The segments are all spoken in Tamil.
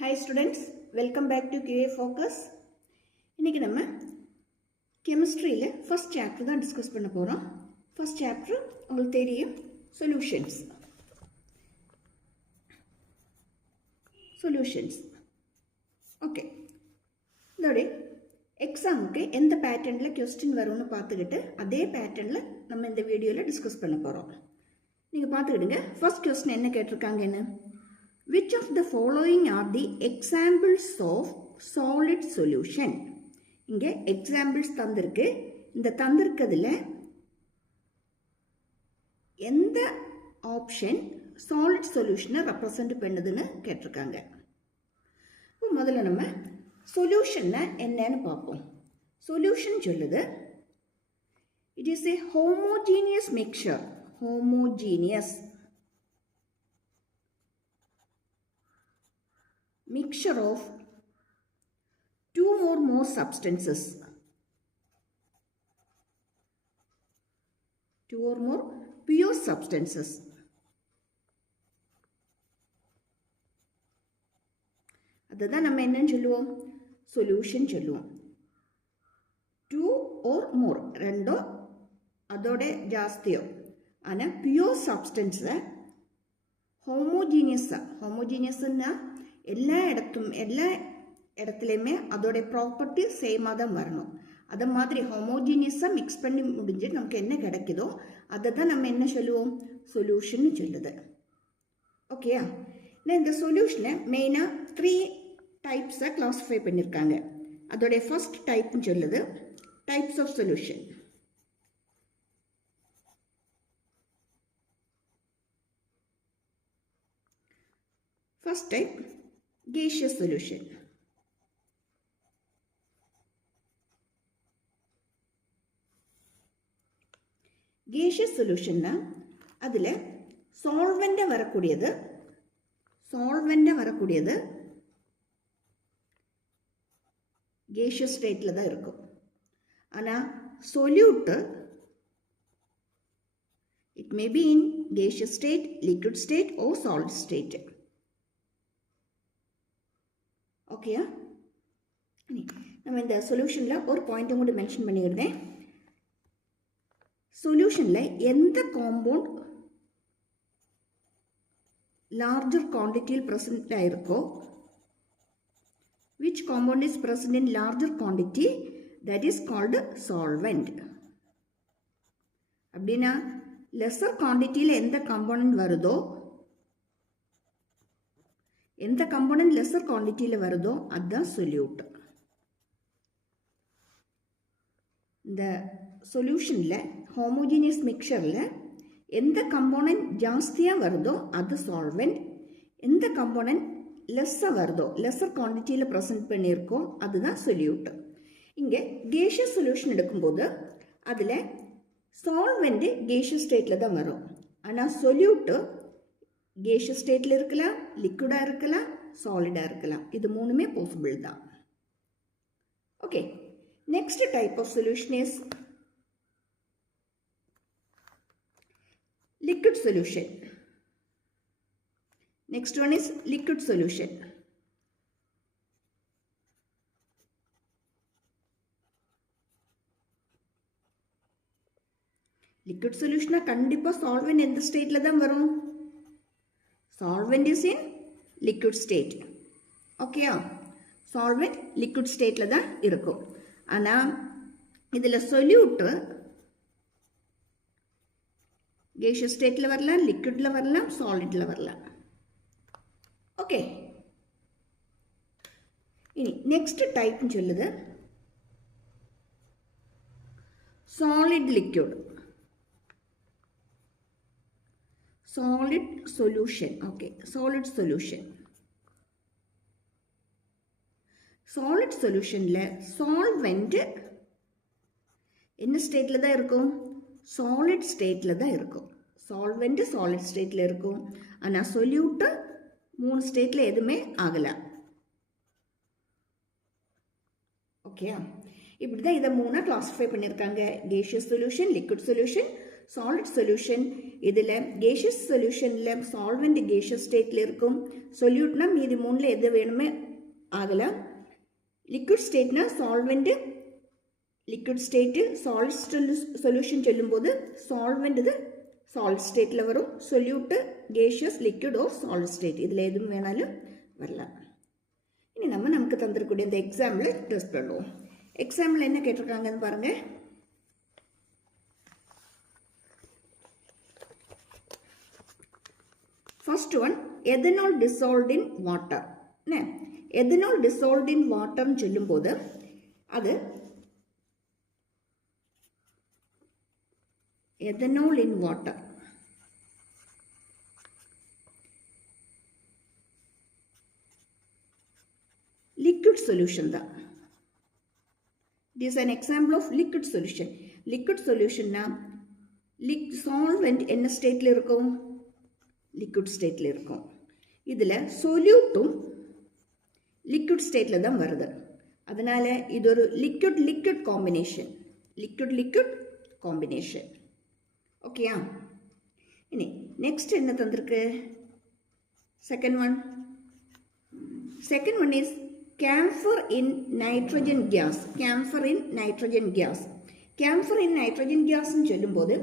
Hi students, welcome back to QA Focus. இன்னைக்கு நம்ம கெமிஸ்ட்ரியில ஃபர்ஸ்ட் சாப்டர் தான் டிஸ்கஸ் பண்ண போறோம். ஃபர்ஸ்ட் சாப்டர் உங்களுக்கு தெரியும், சொல்யூஷன்ஸ். ஓகே, இதோட எக்ஸாமுக்கு எந்த பேட்டர்னில் கொஸ்டின் வரும்னு பார்த்துக்கிட்டு அதே பேட்டர்னில் நம்ம இந்த வீடியோவில் டிஸ்கஸ் பண்ண போகிறோம். நீங்கள் பார்த்துக்கிடுங்க. ஃபர்ஸ்ட் கொஸ்டின் என்ன கேட்டிருக்காங்கன்னு, which of the following are the examples of solid solution? இங்கே examples தந்திருக்கு. இந்த தந்திருக்கிறதுல எந்த ஆப்ஷன் solid solution ரெப்ரசன்ட் பண்ணுதுன்னு கேட்டிருக்காங்க. இப்போ முதல்ல நம்ம சொல்யூஷன் என்னன்னு பார்ப்போம். சொல்யூஷன் சொல்லுது, it is a homogeneous mixture. Mixture of two or more substances. Two or more pure substances. அதுதான் நம்ம என்னன்னு சொல்லுவோம், சொல்யூஷன் சொல்லுவோம். டூ ஓர் மோர், ரெண்டோ அதோட ஜாஸ்தியோ ஆனா பியூர் சப்ஸ்டன்ஸை ஹோமோஜீனியஸ்னா எல்லா இடத்துலையுமே அதோடைய ப்ராப்பர்ட்டி சேமாக தான் வரணும். அதை மாதிரி ஹோமோஜீனியஸாக மிக்ஸ் பண்ணி முடிஞ்சு நமக்கு என்ன கிடைக்குதோ அதை தான் நம்ம என்ன சொல்லுவோம், சொல்யூஷன் சொல்லுது. ஓகேயா? இந்த சொல்யூஷனை மெயினாக 3 டைப்ஸாக கிளாஸிஃபை பண்ணியிருக்காங்க. அதோடைய ஃபர்ஸ்ட் டைப்னு சொல்லுது types of solution. First type gaseous solution. gaseous solution அதில் சால்வெண்ட் வரக்கூடியது gaseous ஸ்டேட்டில் தான் இருக்கும். ஆனால் solute it may be in gaseous state, liquid state or solid state. ஓகேயா? நம்ம இந்த சொல்யூஷனில் ஒரு பாயிண்ட்டும் கூட மென்ஷன் பண்ணியிருந்தேன். சொல்யூஷனில் எந்த காம்பவுண்ட் லார்ஜர் குவான்டிட்டியில் ப்ரெசன்ட் ஆயிருக்கோ, which compound is present in larger quantity, that is called solvent. அப்படின்னா லெஸர் குவான்டிட்டியில் எந்த காம்பவுண்ட் வருதோ, எந்த காம்பவுண்ட் லெஸர் குவான்டிட்டியில் வருதோ அதுதான் சொல்யூட். இந்த சொல்யூஷனில் ஹோமோஜீனியஸ் மிக்சரில் எந்த காம்பவுண்ட் ஜாஸ்தியாக வருதோ அது சால்வெண்ட், எந்த காம்பவுண்ட் லெஸ்ஸாக வருதோ லெஸர் குவான்டிட்டியில் ப்ரெசென்ட் பண்ணியிருக்கோம் அதுதான் சொல்யூட். இங்கே கேஷியஸ் சொல்யூஷன் எடுக்கும்போது அதில் சால்வெண்ட்டு கேஷியஸ் ஸ்டேட்டில் தான் வரும். ஆனால் சொல்யூட்டு கேஷியஸ் ஸ்டேட்டில் இருக்கலாம், லிக்விடாக இருக்கலாம், சாலிடாக இருக்கலாம். இது மூணுமே பாசிபிள் தான். Okay, next type of solution is liquid solution. Next one is liquid solution. Liquid சொல்யூஷனா கண்டிப்பாக சால்வெண்ட் எந்த ஸ்டேட்டில் தான் வரும், solvent is in liquid state. ஓகேயா? solvent liquid stateல தான் இருக்கும். ஆனால் இதில் solute gaseous stateல வரலாம், liquidல வரலாம், solidல வரலாம். ஓகே, இனி நெக்ஸ்ட் டைப்னு சொல்லுது solid liquid. solid solution. Okay, solid solution. solid solutionல solvent என்ன ஸ்டேட்ல தான் இருக்கும், solid ஸ்டேட்ல தான் இருக்கும். solvent solid ஸ்டேட்ல இருக்கும். ஆனால் solute 3 ஸ்டேட்ல எதுவுமே ஆகல. ஓகே, இப்படி தான் இதை 3 கிளாஸிஃபை பண்ணியிருக்காங்க. gaseous solution, liquid solution, solid solution இதில் கேஷியஸ் சொல்யூஷனில் சால்வெண்ட் கேஷியஸ் ஸ்டேட்டில் இருக்கும். சொல்யூட்னா மீதி மூணில் எது வேணுமே ஆகலாம். லிக்விட் ஸ்டேட்னா solvent liquid state, solid solution சொல்லும்போது சால்வெண்ட் இது சாலிட் ஸ்டேட்டில் வரும், solute gaseous liquid or solid state இதில் எதுவும் வேணாலும் வரலாம். இனி நமக்கு தந்திருக்கக்கூடிய இந்த எக்ஸாம்பிள் டெஸ்ட் பண்ணுவோம். எக்ஸாம்பிள் என்ன கேட்டிருக்காங்கன்னு பாருங்க. First one ethanol dissolved in water. Ethanol dissolved in வாட்டர்னு சொல்லும்போது அது ethanol in water liquid solution தான். It is an example of liquid solution. Liquid solution na solvent என்ன ஸ்டேட்ல இருக்கும்? liquid ஸ்டேட்ல இருக்கும். இதுல solute liquid ஸ்டேட்ல தான் வருது. அதனால இது ஒரு liquid liquid combination. liquid liquid combination. ஓகேயா? இனி next என்ன தந்திருக்கு? second one is camphor in nitrogen gas. Camphor in nitrogen gas. Camphor in nitrogen gas ன்னு சொல்லும்போது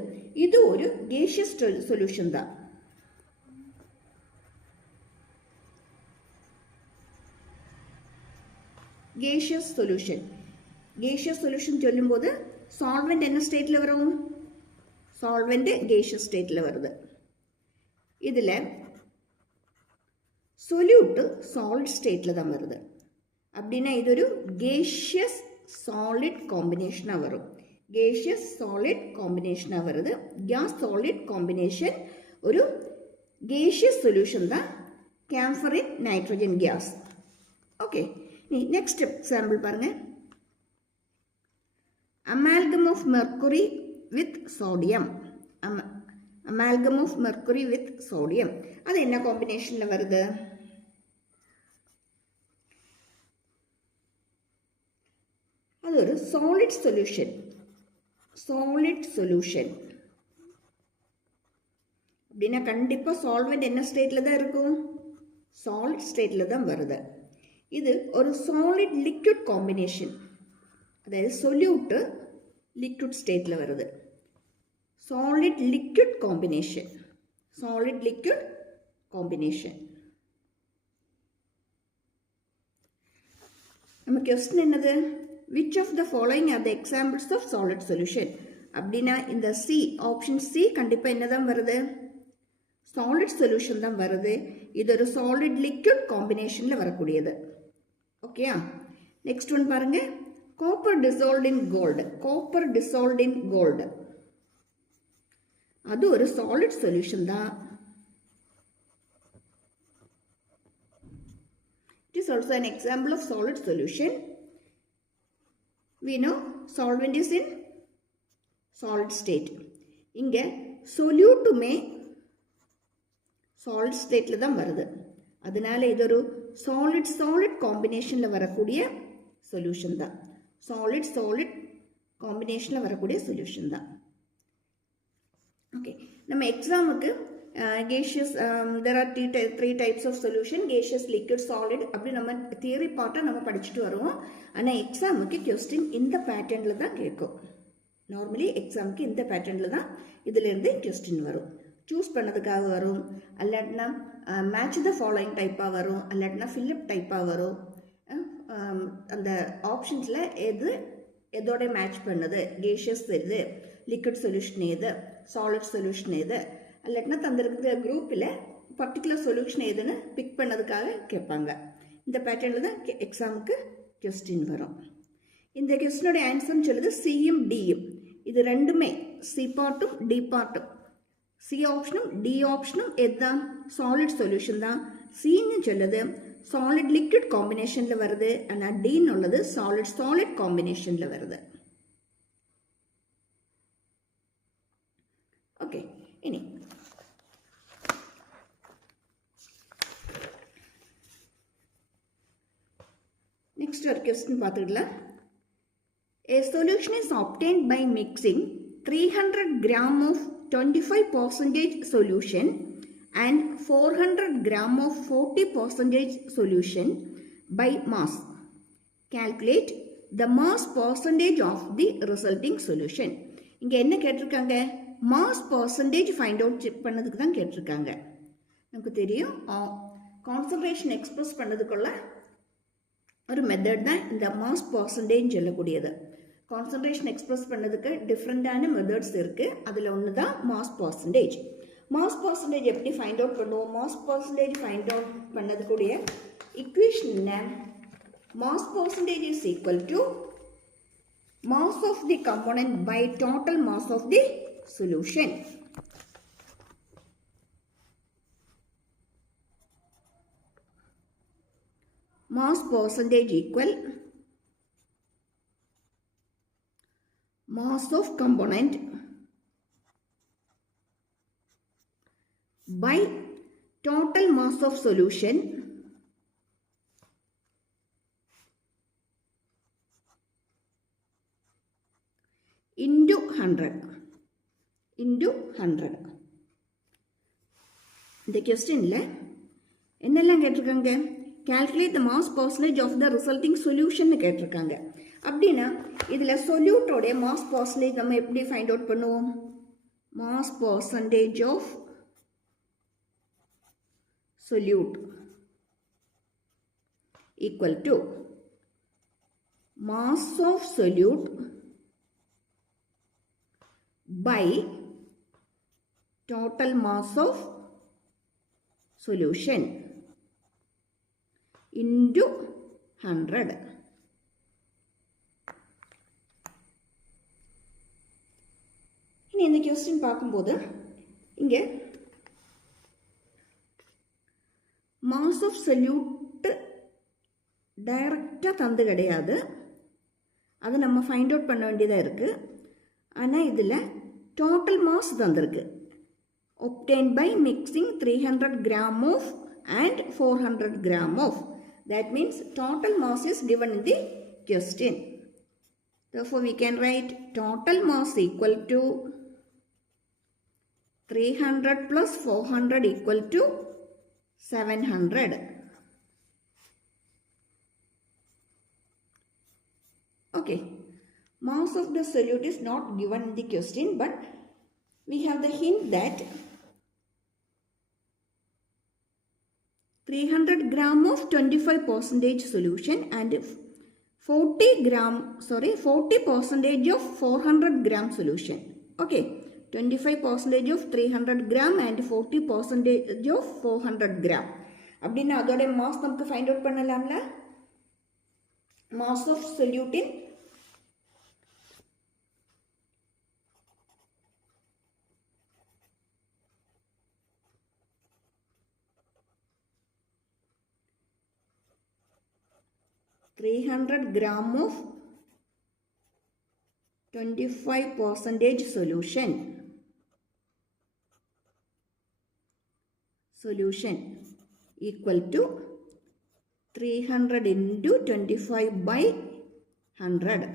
இது ஒரு gaseous solution தான். gaseous solution. gaseous solution சொல்லும்போது solvent என்ன ஸ்டேட்ல வரும்? solvent gaseous ஸ்டேட்ல வருது. இதுல solute solid ஸ்டேட்ல தான் வருது. அப்படின்னா இது ஒரு கேஷியஸ் சாலிட் காம்பினேஷனாக வரும். கேஷியஸ் சாலிட் காம்பினேஷனாக வருது. கேஸ் சாலிட் காம்பினேஷன் ஒரு கேஷியஸ் சொல்யூஷன் தான் camphor in nitrogen gas. Okay, நீ நெக்ஸ்ட் எக்ஸாம்பிள் பாருங்க. amalgam of mercury with sodium. amalgam of mercury with sodium அது என்ன காம்பினேஷனில் வருது? அது ஒரு சாலிட் சொல்யூஷன். சாலிட் சொல்யூஷன் அப்படின்னா கண்டிப்பாக சால்வெண்ட் என்ன ஸ்டேட்டில் தான் இருக்கும்? சாலிட் ஸ்டேட்டில் தான் வருது. இது ஒரு சாலிட் லிக்விட் காம்பினேஷன், அதாவது சொல்யூட்டு லிக்விட் ஸ்டேட்டில் வருது. Solid liquid combination. Solid liquid combination. நம்ம கொஸ்டின் என்னது? Which of the following are the examples of solid solution? அப்படின்னா இந்த சி, ஆப்ஷன் சி கண்டிப்பாக என்னதான் வருது? சாலிட் சொல்யூஷன் தான் வருது. இது ஒரு சாலிட் லிக்விட் காம்பினேஷனில் வரக்கூடியது. ஓகேயா? நெக்ஸ்ட் ஒன் பாருங்க. காப்பர் டிசால்வ்ட் இன் கோல்டு. காப்பர் டிசால்வ்ட் இன் கோல்டு அது ஒரு சாலிட் சொல்யூஷன் தான். It is also an example of solid solution. We know solvent is in solid state. இங்க solute solid stateல தான் வருது. அதனால இது ஒரு solid solid combinationல வரக்கூடிய solution தான். solid solid combinationல வரக்கூடிய solution தான். ஓகே, நம்ம எக்ஸாமுக்கு gaseous there are three types of solution: gaseous, liquid, solid. அப்படி நம்ம தியரி பார்ட்டா நம்ம படிச்சுட்டு வருவோம். ஆனால் எக்ஸாமுக்கு கொஸ்டின் இந்த பேட்டர்னில் தான் கேட்கும். நார்மலி எக்ஸாமுக்கு இந்த பேட்டர்னில் தான் இதிலேருந்து கொஸ்டின் வரும். சூஸ் பண்ணதுக்காக வரும், அல்லாட்டினா மேட்ச் த ஃபாலோயிங் டைப்பாக வரும், அல்லாட்டினா ஃபில்லப் டைப்பாக வரும். அந்த ஆப்ஷன்ஸில் எதோட மேட்ச் பண்ணுது, கேஷியஸ் எது, லிக்விட் சொல்யூஷன் எது, சாலிட் சொல்யூஷன் எது, அல்லாட்டினா தந்திருக்கிற குரூப்பில் பர்டிகுலர் சொல்யூஷன் எதுன்னு பிக் பண்ணதுக்காக கேட்பாங்க. இந்த பேட்டர்னில் தான் எக்ஸாமுக்கு கொஸ்டின் வரும். இந்த கொஸ்டினோட ஆன்சர்னு சொல்லுது சியும் டியும். இது ரெண்டுமே சி பார்ட்டும் டி பார்ட்டும். சி ஆப்ஷனும் டி ஆப்ஷனும் எதுதான்? சாலிட் சொல்யூஷன் தான். சின்னு சொல்லுது சாலிட் லிக்விட் காம்பினேஷனில் வருது. ஆனால் டின்னு உள்ளது சாலிட் சாலிட் காம்பினேஷனில் வருது. ஓகே, இனி நெக்ஸ்ட் ஒரு கொஸ்டின் பார்த்துக்கலாம். A solution is obtained by mixing 300 gram of 25% solution and 400 gram of 40% solution by mass. Calculate the mass percentage of the resulting solution. இங்க என்ன கேட்டிருக்காங்க? mass percentage find out பண்ணதுக்கு தான் கேட்டிருக்காங்க. நமக்கு தெரியும் கான்சன்ட்ரேஷன் எக்ஸ்பிரஸ் பண்ணதுக்குள்ள ஒரு மெத்தட் தான் இந்த மாஸ் பர்சன்டேஜ் சொல்லக்கூடியது. கான்சன்ட்ரேஷன் எக்ஸ்பிரஸ் பண்ணதுக்கு டிஃப்ரெண்டான மெத்தட்ஸ் இருக்குது. அதில் ஒன்று தான் மாஸ் பர்சன்டேஜ். மாஸ் பர்சன்டேஜ் எப்படி ஃபைண்ட் அவுட் பண்ணுவோம்? மாஸ் பர்சன்டேஜ் ஃபைண்ட் அவுட் பண்ணதுக்கூடிய இக்குவேஷன் என்ன? Mass percentage is equal to mass of the component by total mass of the solution. Mass percentage equal mass of component by total mass of solution into 100 into 100. இந்த கொஸ்டின்ல என்னெல்லாம் கேட்டிருக்காங்க? calculate the mass percentage of the resulting solution கேட்டிருக்காங்க. அப்படின்னா இதில் சொல்யூட்டோடைய மாஸ் பர்சன்டேஜ் நம்ம எப்படி ஃபைண்ட் அவுட் பண்ணுவோம்? Mass percentage of solute equal to mass of solute by total mass of solution into 100. இனி இந்த क्वेश्चन பார்க்கும்போது இங்கே mass of solute டைரக்டாக தந்து கிடையாது. அதை நம்ம ஃபைண்ட் அவுட் பண்ண வேண்டியதாக இருக்குது. ஆனால் இதில் டோட்டல் மாஸ் தந்திருக்கு. obtained by mixing 300 gram of and 400 gram of. That means total mass is given in the question. Therefore, we can write total mass equal to 300 plus 400 equal to 700. Okay. Mass of the solute is not given in the question, but we have the hint that 300 gram of 25% solution and 40% of 400 gram solution. Okay, 25% of 300 gram and 40% of 400 gram. அப்படின்னா அதோட மாஸ் நமக்கு ஃபைண்ட் அவுட் பண்ணலாம்ல. மாஸ் ஆஃப் சொல்யூட்டின் $300 gram of 25% solution equal to 300 into 25 by 100.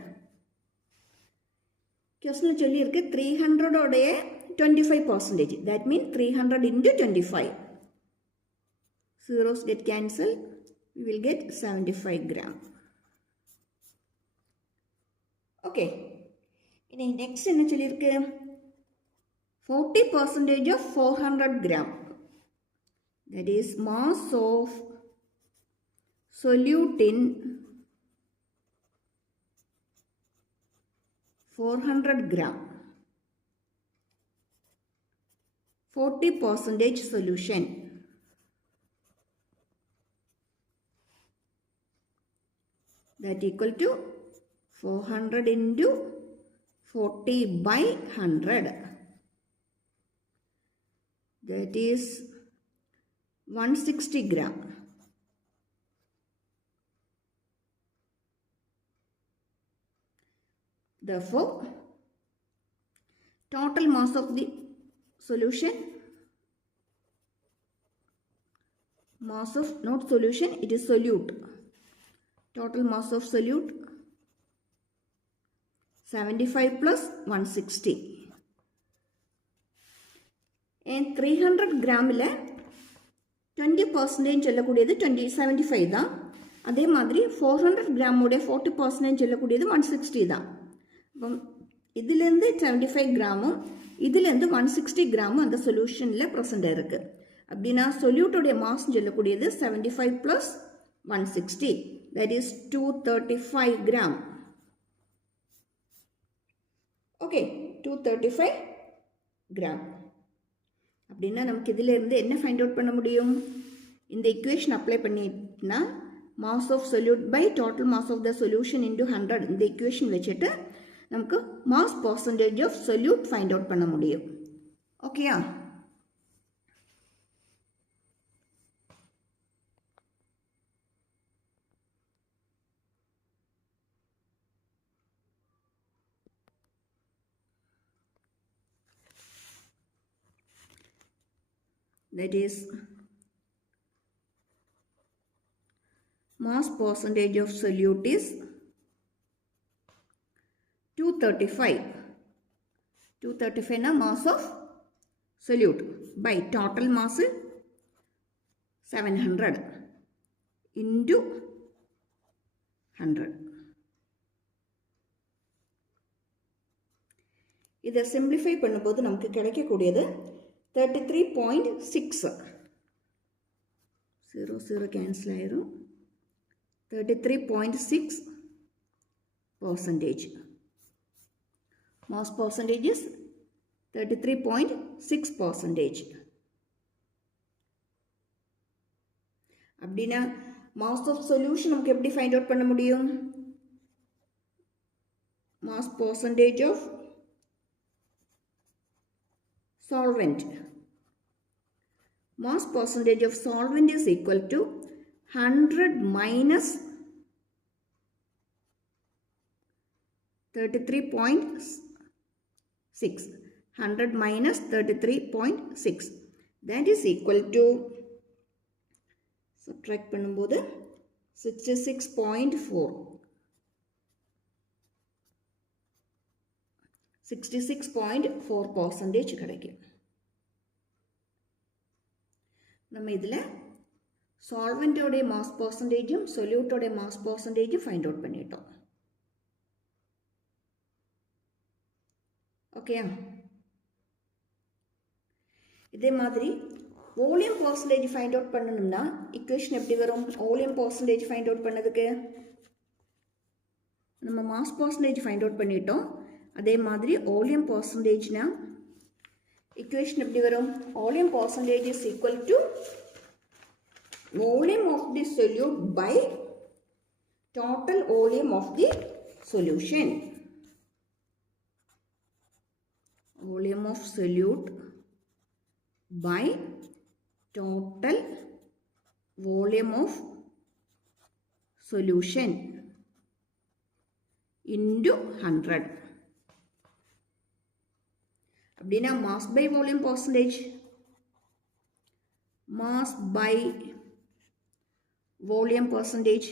Question சொல்லி இருக்கு 300 உடைய 25%. That means 300 into 25. Zeros get cancelled. We will get 75 gram. Okay. இனி next என்ன சொல்லி இருக்கு? 40% of 400 gram. That is mass of solute in 400 gram. 40% solution. That equal to 400 into 40 by 100. That is 160 gram. Therefore, total mass of the solution, mass of not solution, it is solute. Total mass of solute 75 plus 160. 300 ഗ്രാമിൽ 20% ചൊല്ലக்கூடிയത് 75 தான். அதே மாதிரி 400 கிராமோட 40% சொல்லக்கூடியது 160 தான். അപ്പം ഇതിലേருந்து 75 கிராமும் ഇതിലേருந்து 160 கிராமும் அந்த சொல்யூஷனில் ப்ரெசண்டாக இருக்குது. அப்படின்னா சொல்யூட்டோடைய மாஸ் சொல்லக்கூடியது 75 + 160, that is 235 gram. Okay, 235 gram. அப்படின்னா நமக்கு இதிலேருந்து என்ன ஃபைண்ட் அவுட் பண்ண முடியும்? இந்த இக்குவேஷன் அப்ளை பண்ணினா mass of solute by total mass of the solution into 100 இந்த இக்குவேஷன் வச்சுட்டு நமக்கு mass percentage of solute find out பண்ண முடியும். ஓகேயா? that is mass percentage of solute is 235. 235 na mass of solute by total mass 700 into 100. இதை சிம்பிளிஃபை பண்ணும்போது நமக்கு கிடைக்கக்கூடியது 33.6. 0 கேன்சல் ஆயிரும். 33.6%. Mass percentage is 33.6%. அப்படின்னா mass of solution நமக்கு எப்படி find out பண்ண முடியும்? Mass percentage of solvent. Mass percentage of solvent is equal to 100 minus 33.6. 100 minus 33.6. That is equal to, subtract பண்ணும்போது 66.4. 66.4% கிடைக்கும். நம்ம இதில் சால்வெண்ட்டோடைய மாஸ் பர்சன்டேஜும் சொல்யூட்டோடைய மாஸ் பர்சன்டேஜும் ஃபைண்ட் அவுட் பண்ணிட்டோம். ஓகேயா? இதே மாதிரி வால்யூம் பர்சன்டேஜ் ஃபைண்ட் அவுட் பண்ணணும்னா இக்குவேஷன் எப்படி வரும்? வால்யூம் பர்சன்டேஜ் ஃபைண்ட் அவுட் பண்ணதுக்கு நம்ம மாஸ் பர்சன்டேஜ் ஃபைண்ட் அவுட் பண்ணிட்டோம். அதே மாதிரி வால்யூம் பர்சன்டேஜ்னா இக்குவேஷன் எப்படி வரும்? Volume percentage is equal to volume of the solute by total volume of the solution. Volume of solute by total volume of solution into 100. அப்படின்னா mass by volume percentage, mass by volume percentage,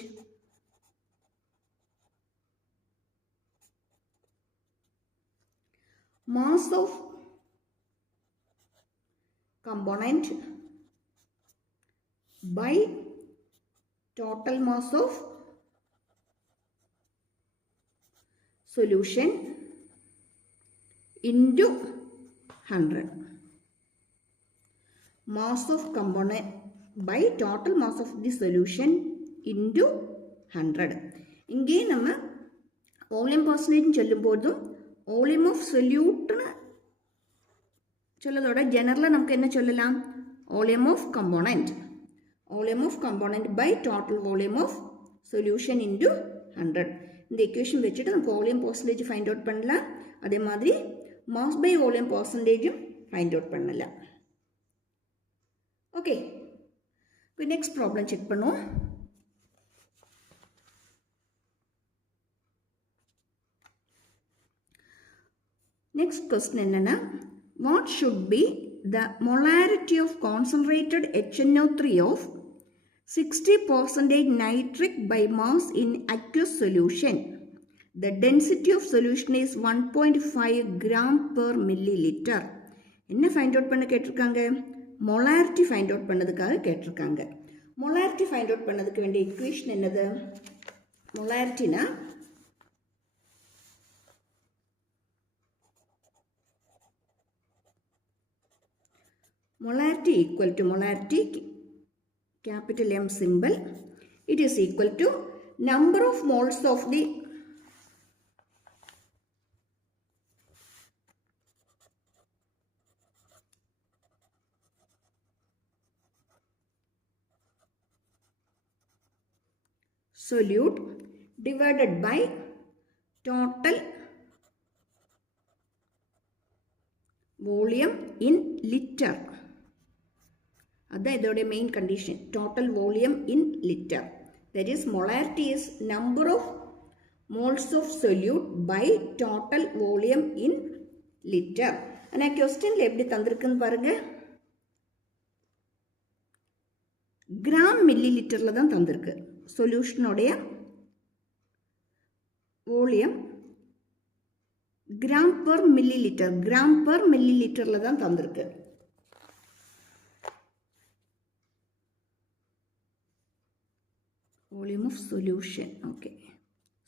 mass of component by total mass of solution into 100. Mass of component by total mass of the solution into 100. இங்கே நம்ம வால்யூம் பர்சன்டேஜ் சொல்லும் போதும் வால்யூம் ஆஃப் சொல்யூட்னு சொல்லதோட ஜெனரலாக நமக்கு என்ன சொல்லலாம்? Volume of component. Volume of component by total volume of solution into 100. இந்த இக்குவேஷன் வச்சுட்டு நமக்கு வால்யூம் பர்சன்டேஜ் ஃபைண்ட் அவுட் பண்ணலாம். அதே மாதிரி மாஸ் பை வால்யூம் பர்சன்டேஜும் ஃபைண்ட் அவுட் பண்ணலாம். ஓகே, நெக்ஸ்ட் ப்ராப்ளம் செக் பண்ணுவோம். நெக்ஸ்ட் கொஸ்டின் என்னன்னா, what should be the molarity of concentrated HNO3 of 60% nitric by mass in aqueous solution? The density of solution is 1.5 gram per milliliter. என்ன ஃபைண்ட் அவுட் பண்ண கேட்டிருக்காங்க? மொலாரிட்டி ஃபைண்ட் அவுட் பண்ணதுக்காக கேட்டிருக்காங்க. மொலாரிட்டி ஃபைண்ட் அவுட் பண்ணதுக்கு வேண்டிய இக்குவேஷன் என்னது? மொலாரிட்டினா molarity equal to molarity capital M symbol, it is equal to number of moles of the solute divided by total volume in liter. That is main condition. Total volume in liter. That is molarity is number of moles of solute by total volume in liter. And a question எப்படி தந்திருக்குன்னு பாருங்க. கிராம் மில்லி லிட்டர்ல தான் தந்திருக்கு. சொல்யூஷனுடைய வால்யூம் கிராம் per milliliterல தான் தந்திருக்கு. Volume of solution. Okay.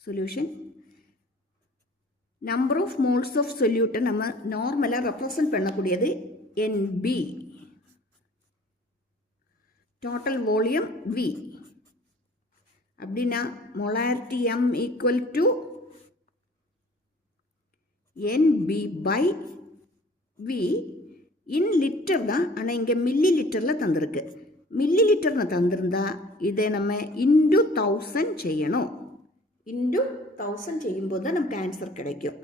Solution. Number of moles of solute நம்ம நார்மலா ரெப்ரசன்ட் பண்ணக்கூடியது NB. Total volume V. அப்படின்னா molarity M equal to NB by V in liter தான். ஆனால் இங்கே மில்லி லிட்டரில் தந்திருக்கு. மில்லி லிட்டர்னு தந்திருந்தா இதை நம்ம இன்டு 1000 செய்யணும். இன்டு 1000 செய்யும்போது தான் நமக்கு ஆன்சர் கிடைக்கும்.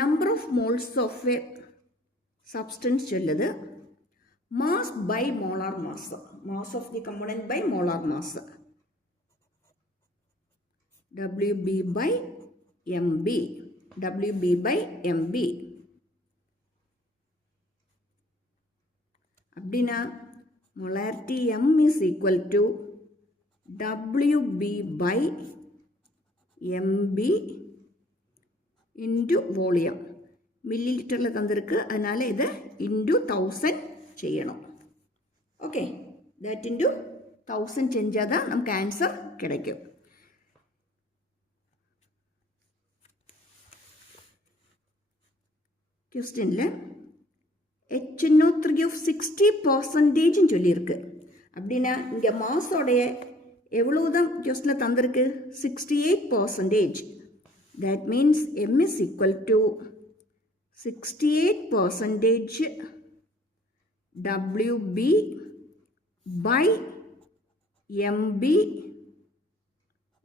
Number of moles of a substance சொல்லுது. mass by molar mass. Mass of the component by molar mass. WB by MB. WB by MB. அப்படின்னா molarity M is equal to WB by MB into volume. மில்லி லிட்டரில் தந்திருக்கு, அதனால இதை இன்டு 1000 செய்யணும். ஓகே, தட் இன்டு 1000 செஞ்சால் தான் நமக்கு ஆன்சர் கிடைக்கும். கொஸ்டினில் HNO3 of 60% சொல்லியிருக்கு. அப்படின்னா இங்கே மாஸோடைய எவ்வளவுதான் கொஸ்டினில் தந்திருக்கு? 68%. That means M is equal to 68% WB by MB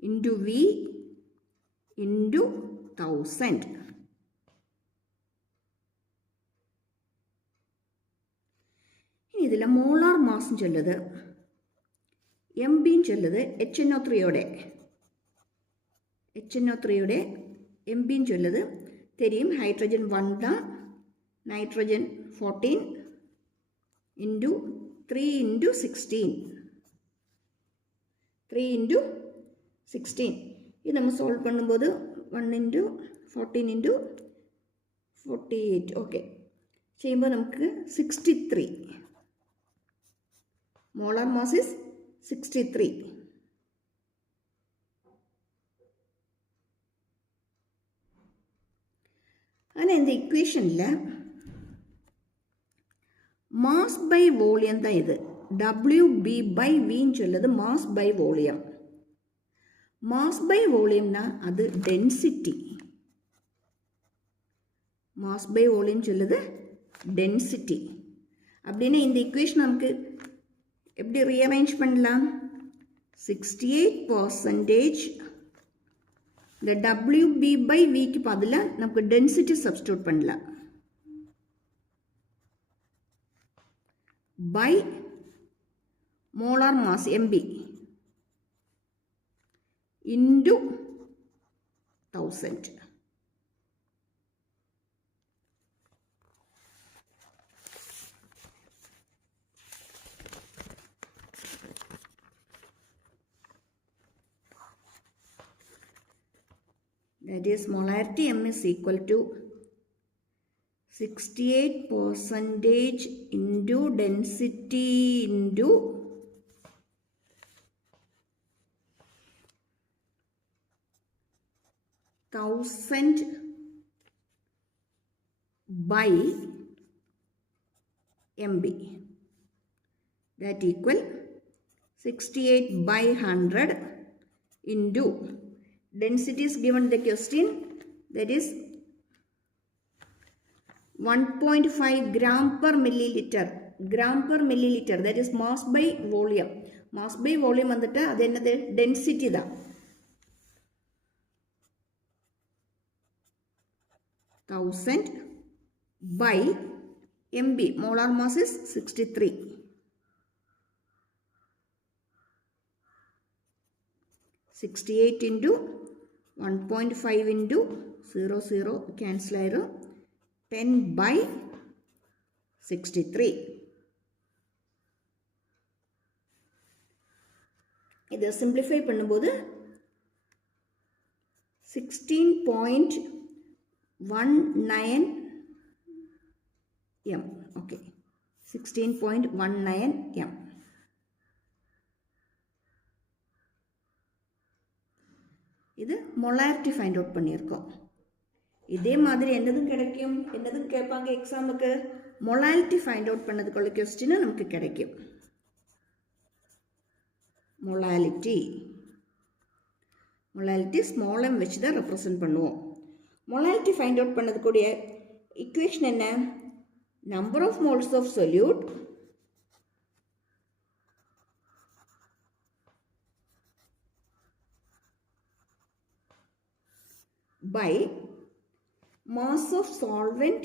into V into 1000. இதில் மோலார் மாஸ் சொல்லுது, எம்பின்னு சொல்லுது. HNO3 எம்பின்னு சொல்லுது. தெரியும், ஹைட்ரஜன் 1 தான், நைட்ரஜன் 14 into 3 into 16. 3 into 16. இது நம்ம சால்வ் பண்ணும்போது 1 into 14 into 48. ஓகே, செய்யும்போது நமக்கு 63. molar mass is 63. ஆனால் இந்த இக்குவேஷனில் மாஸ் பை வால்யூம் தான் இது. WB by Vன்னு சொல்லுது mass by volume. Mass by வால்யூம்னா அது டென்சிட்டி. மாஸ் பை வால்யூம் சொல்லுது டென்சிட்டி. அப்படின்னா இந்த இக்குவேஷன் நமக்கு எப்படி ரீஅரேஞ்ச் பண்ணலாம்? 68% இந்த WB by Vக்கு பதிலாக நமக்கு டென்சிட்டி சப்ஸ்டியூட் பண்ணலாம். by molar mass MB into 1000. that is molarity M is equal to 68% into density into 1000 by MB, that equal 68 by 100 into density is given the question, that is 1.5 gram per milliliter, that is mass by volume வந்துட்டு அது என்னது density தான். 1000 by MB, molar mass is 63. 68 into 1.5 into 00 cancel ആയിരും 10 by 63. இது simplify பண்ணும்போது 16.19 m. okay, 16.19 m. இது molarity find out பண்ணியிருக்கோம். இதே மாதிரி என்னதும் கிடைக்கும், என்னதும் கேட்பாங்க எக்ஸாமுக்கு, molarity find out பண்ணதுக்குள்ள question நமக்கு கிடைக்கும். molarity small m வச்சு தான் represent பண்ணுவோம். molarity find out பண்ணதுக்குடைய equation என்ன, number of moles of solute by mass of solvent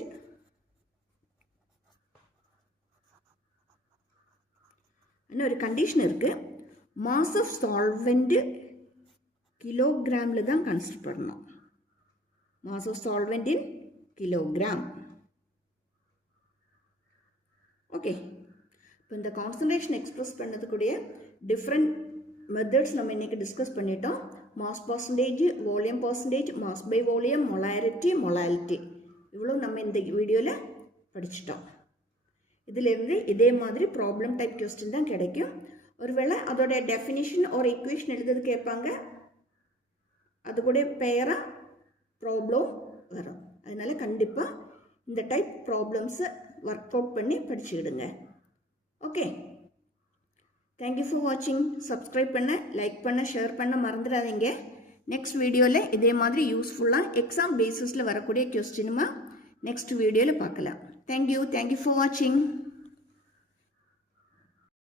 ஒரு கண்டிஷன் இருக்கு, mass of solvent கிலோகிராம்ல தான் கன்சிடர் பண்ணணும். mass of solvent in kilogram. Okay, இப்போ இந்த கான்சன்ட்ரேஷன் எக்ஸ்பிரஸ் பண்ணதுக்குடைய டிஃப்ரெண்ட் மெத்தட்ஸ் நம்ம இன்னைக்கு டிஸ்கஸ் பண்ணிட்டோம். Mass percentage, volume percentage, mass by volume, molarity இவ்வளோ நம்ம இந்த வீடியோவில் படிச்சிட்டோம். இதிலிருந்து இதே மாதிரி ப்ராப்ளம் டைப் கொஸ்டின் தான் கிடைக்கும். ஒருவேளை அதோட டெஃபினிஷன் ஒரு ஈக்குவேஷன் எழுதுறது கேட்பாங்க, அது கூட பேராக ப்ராப்ளம் வரும். அதனால கண்டிப்பாக இந்த டைப் ப்ராப்ளம்ஸை ஒர்க் அவுட் பண்ணி படிச்சுக்கிடுங்க. ஓகே, தேங்க்யூ ஃபார் வாட்சிங். சப்ஸ்கிரைப் பண்ண, லைக் பண்ண, ஷேர் பண்ண மறந்துடாதீங்க. நெக்ஸ்ட் வீடியோவில் இதே மாதிரி யூஸ்ஃபுல்லாக எக்ஸாம் பேசிஸில் வரக்கூடிய கொஸ்டினுமா நெக்ஸ்ட் வீடியோவில் பார்க்கலாம். தேங்க்யூ ஃபார் வாட்சிங்.